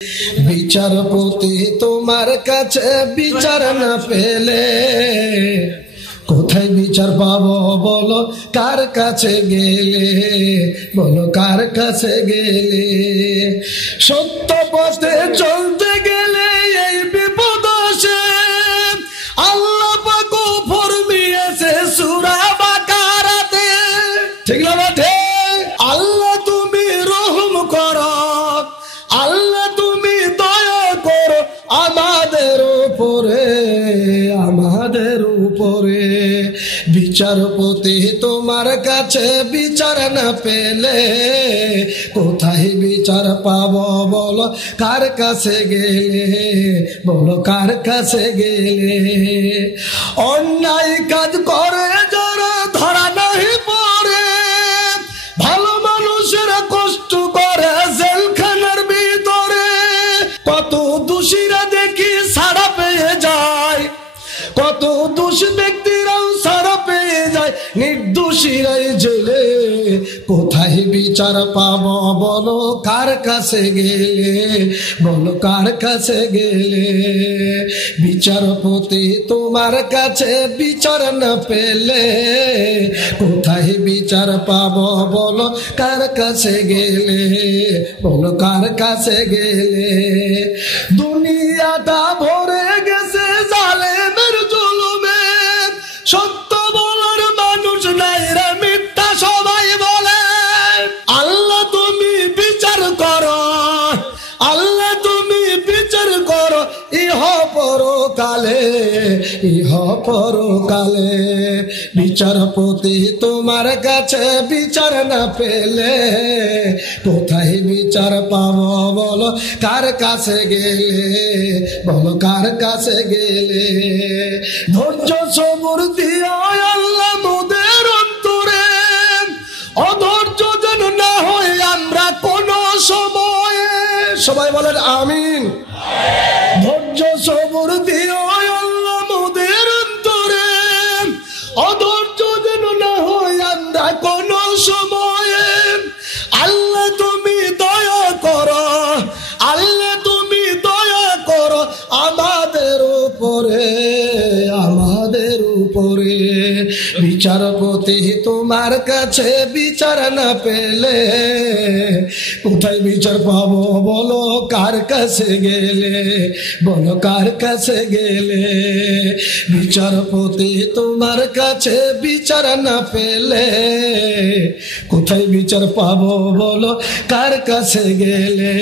বিচারপতি তোমার কাছে বিচার না পেলে কোথায় বিচার পাবো বলো, কার কাছে গেলে বলো, কার কাছে গেলে? সত্য পথে চলতে গেলে এই বিপদ আসে, আল্লাহ পাক ফরমিয়েছে সূরা বাকারাতে, ঠিক না বটে? আল্লাহ তুমি রহম করো, আল্লাহ তুমি দয়া করো আমাদের উপরে, আমাদের উপরে। বিচারপতি তোমার কাছে বিচার না পেলে কোথায় বিচার পাবো বলো, কার কাছে গেলে বলো, কার কাছে গেলে? অন্যায় কাজ করে যারা ধরা নাহি পড়ে, ভালো মানুষেরা কষ্ট করে জেলখানার ভিতরে, কত দোষীরা দেখি ছাড়া পেয়ে যায়, কত দোষী ব্যক্তিরাও ছাড়া পেয়ে যায়, নির্দোষীরাই জেলে। কোথায় বিচার পাবো বলো, কার কাছে গেলে বলো, কার কাছে গেলে? বিচারপতি তোমার কাছে বিচার না পেলে কোথায় বিচার পাবো বলো, কার কাছে গেলে বলো, কার কাছে গেলে? দুনিয়াটা ভরে গেছে জালেমের জুলুমে, সত্য বলার মানুষ নাই রে, মিথ্যা সবাই বলে। আল্লাহ তুমি বিচার করো, আল্লাহ তুমি বিচার করো, ইহ পরকালে, ইহ পরকালে। বিচারপতি তোমার কাছে বিচার না পেলে কোথায় বিচার পাবো বলো, কার কাছে গেলে বলো, কার কাছে গেলে? ধৈর্য সবুর দিও আল্লাহ মোদের অন্তরে, অধৈর্য যেন না হয় আমরা কোন সময়ে, সবাই বলেন আমিন। ধৈর্য সবুর দিও আল্লাহ মোদের অন্তরে, অধৈর্য যেন না হয় আমরা কোন সময়ে। আল্লাহ তুমি দয়া করো, আল্লাহ তুমি দয়া করো আমাদের উপরে, আমাদের উপরে। বিচারপতি তোমার কাছে বিচার না পেলে কোথায় বিচার পাবো বলো, কার কাছে গেলে বলো, কার কাছে গেলে? বিচারপতি তোমার কাছে বিচার না পেলে কোথায় বিচার পাবো বলো, কার কাছে গেলে?